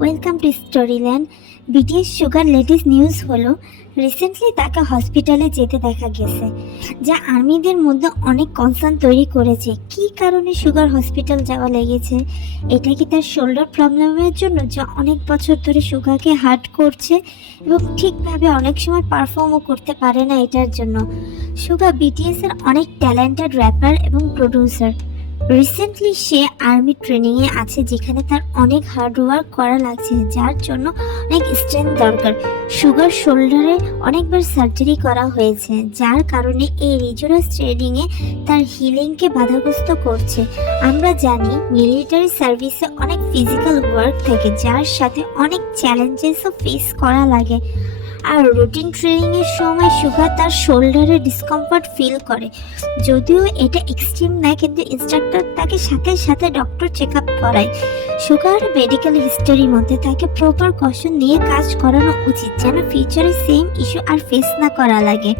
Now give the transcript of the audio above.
Welcome to Storyland. BTS Suga latest news হলো recently তাকে হসপিটালে যেতে দেখা গেছে, যা আর্মিদের মধ্যে অনেক কনসার্ন তৈরি করেছে। কি কারণে সুগার হসপিটাল যাওয়া লেগেছে? এটা কি তার শোল্ডার প্রবলেমের জন্য, যা অনেক বছর ধরে সুগারকে হার্ট করছে এবং ঠিকভাবে অনেক সময় পারফর্মও করতে পারে না? এটার জন্য সুগা বিটিএস এর অনেক ট্যালেন্টেড র্যাপার এবং প্রডিউসার। রিসেন্টলি সে আর্মি ট্রেনিংয়ে আছে, যেখানে তার অনেক হার্ড ওয়ার্ক করা লাগছে, যার জন্য অনেক স্ট্রেংথ দরকার। সুগার শোল্ডারে অনেকবার সার্জারি করা হয়েছে, যার কারণে এই রিজুরাস ট্রেনিংয়ে তার হিলিংকে বাধাগ্রস্ত করছে। আমরা জানি মিলিটারি সার্ভিসে অনেক ফিজিক্যাল ওয়ার্ক থাকে, যার সাথে অনেক চ্যালেঞ্জেসও ফেস করা লাগে। আর রুটিন ট্রেনিংয়ের সময় সুগা তার শোল্ডারে ডিসকমফর্ট ফিল করে। যদিও এটা এক্সট্রিম না, কিন্তু ইনস্ট্রাক্টর তাকে সাথে সাথে ডক্টর চেক আপ করায়। সুগার মেডিকেল হিস্টোরির মধ্যে তাকে প্রপার কশন নিয়ে কাজ করানো উচিত, যেন ফিউচারে সেম ইস্যু আর ফেস না করা লাগে।